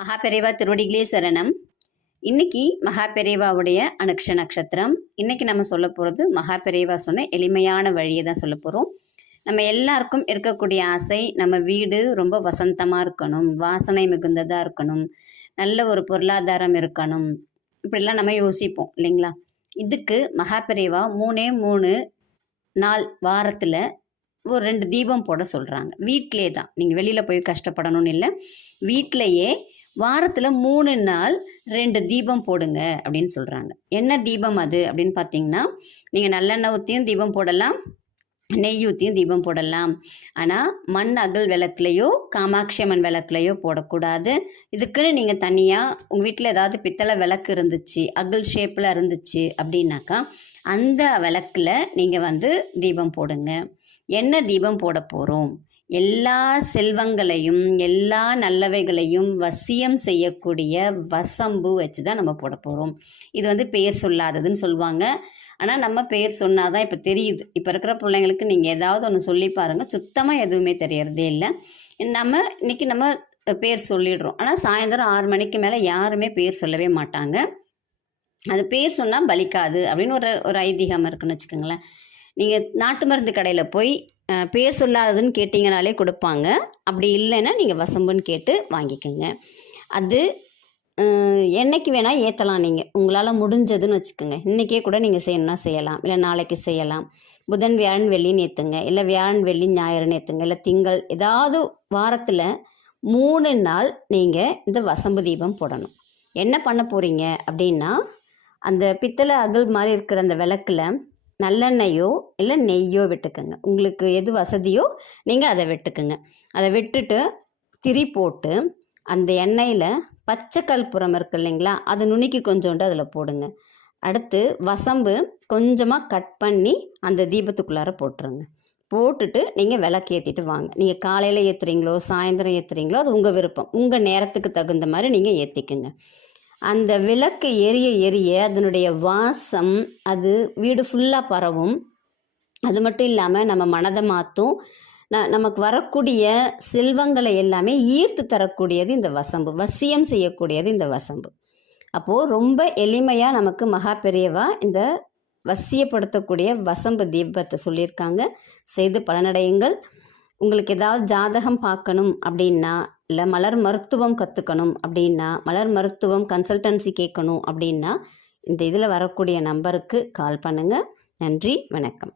மகாபெரிவா திருவடிகளே சரணம். இன்னைக்கு மகாபெரிவாவுடைய அனுக்ஷ நட்சத்திரம். இன்னைக்கு நம்ம சொல்ல போகிறது மகாபெரிவா சொன்ன எளிமையான வழியை தான் சொல்ல போகிறோம் நம்ம எல்லாருக்கும் இருக்கக்கூடிய ஆசை நம்ம வீடு ரொம்ப வசந்தமாக இருக்கணும் வாசனை மிகுந்ததாக இருக்கணும் நல்ல ஒரு பொருளாதாரம் இருக்கணும். இப்படிலாம் நம்ம யோசிப்போம் இல்லைங்களா? இதுக்கு மகாபெரிவா மூணே மூணு நாள் வாரத்தில் ஒரு ரெண்டு தீபம் போட சொல்கிறாங்க வீட்டிலே தான். நீங்கள் வெளியில் போய் கஷ்டப்படணும்னு இல்லை. வீட்டிலையே வாரத்தில் மூணு நாள் ரெண்டு தீபம் போடுங்க அப்படின்னு சொல்கிறாங்க என்ன தீபம் அது அப்படின்னு பார்த்தீங்கன்னா நீங்கள் நல்லெண்ணெய் ஊற்றியும் தீபம் போடலாம் நெய் ஊற்றியும் தீபம் போடலாம். ஆனால் மண் அகல் விளக்குலையோ காமாட்சி அம்மன் விளக்குலையோ போடக்கூடாது. இதுக்குன்னு நீங்கள் தனியாக உங்கள் வீட்டில் ஏதாவது பித்தளை விளக்கு இருந்துச்சு அகல் ஷேப்பில் இருந்துச்சு அப்படின்னாக்கா அந்த விளக்கில் நீங்கள் வந்து தீபம் போடுங்க. என்ன தீபம் போட போகிறோம் எல்லா செல்வங்களையும் எல்லா நல்லவைகளையும் வசியம் செய்யக்கூடிய வசம்பு வச்சு தான் நம்ம போட போகிறோம் இது வந்து பெயர் சொல்லாததுன்னு சொல்லுவாங்க. ஆனால் நம்ம பெயர் சொன்னாதான் இப்போ தெரியுது. இப்போ இருக்கிற பிள்ளைங்களுக்கு நீங்கள் ஏதாவது ஒன்று சொல்லி பாருங்கள் சுத்தமாக எதுவுமே தெரியறதே இல்லை. நம்ம இன்னைக்கு நம்ம பேர் சொல்லிடுறோம். ஆனால் சாயந்தரம் ஆறு மணிக்கு மேலே யாருமே பேர் சொல்லவே மாட்டாங்க. அது பேர் சொன்னால் பலிக்காது அப்படின்னு ஒரு ஒரு ஐதீகம் இருக்குன்னு வச்சுக்கோங்களேன். நீங்கள் நாட்டு மருந்து கடையில் போய் பேர் சொல்லாததுன்னு கேட்டிங்கனாலே கொடுப்பாங்க. அப்படி இல்லைன்னா நீங்கள் வசம்புன்னு கேட்டு வாங்கிக்கோங்க. அது என்றைக்கு என்னைக்கு வேணால் ஏற்றலாம் நீங்கள் உங்களால் முடிஞ்சதுன்னு வச்சுக்கோங்க. இன்றைக்கே கூட நீங்கள் செய்யணும்னா செய்யலாம். இல்லை நாளைக்கு செய்யலாம். புதன் வியாழன் வெள்ளின்னு ஏற்றுங்க இல்லை வியாழன் வெள்ளி ஞாயிறுன்னு ஏற்றுங்க இல்லை திங்கள். ஏதாவது வாரத்தில் மூணு நாள் நீங்கள் இந்த வசம்பு தீபம் போடணும். என்ன பண்ண போகிறீங்க அப்படின்னா அந்த பித்தளை அகல் மாதிரி இருக்கிற அந்த விளக்கில் நல்லெண்ணெயோ இல்லை நெய்யோ விட்டுக்குங்க. உங்களுக்கு எது வசதியோ நீங்கள் அதை விட்டுக்குங்க. அதை விட்டுட்டு திரி போட்டு அந்த எண்ணெயில் பச்சை கற்பூரம் இருக்கு இல்லைங்களா அது நுணுக்கி கொஞ்சோண்டு அதில் போடுங்க. அடுத்து வசம்பு கொஞ்சமாக கட் பண்ணி அந்த தீபத்துக்குள்ளார போட்டுருங்க. போட்டுட்டு நீங்கள் விளக்கு ஏற்றிட்டு வாங்க. நீங்கள் காலையில் ஏற்றுறீங்களோ சாயந்தரம் ஏற்றுறீங்களோ அது உங்கள் விருப்பம். உங்கள் நேரத்துக்கு தகுந்த மாதிரி நீங்கள் ஏற்றிக்குங்க அந்த விளக்கு எரிய எரிய அதனுடைய வாசம் அது வீடு ஃபுல்லாக பரவும். அது மட்டும் இல்லாமல் நம்ம மனதை மாற்றும் ந நமக்கு வரக்கூடிய செல்வங்களை எல்லாமே ஈர்த்து தரக்கூடியது இந்த வசம்பு. வசியம் செய்யக்கூடியது இந்த வசம்பு. அப்போது ரொம்ப எளிமையாக நமக்கு மகா பெரியவா இந்த வசியப்படுத்தக்கூடிய வசம்பு தீபத்தை சொல்லியிருக்காங்க. செய்து பலனடையுங்கள். உங்களுக்கு ஏதாவது ஜாதகம் பார்க்கணும் அப்படின்னா இல்லை மலர் மருத்துவம் கற்றுக்கணும் அப்படின்னா மலர் மருத்துவம் கன்சல்டன்சி கேட்கணும் அப்படின்னா இந்த இதில் வரக்கூடிய நம்பருக்கு கால் பண்ணுங்கள் நன்றி வணக்கம்.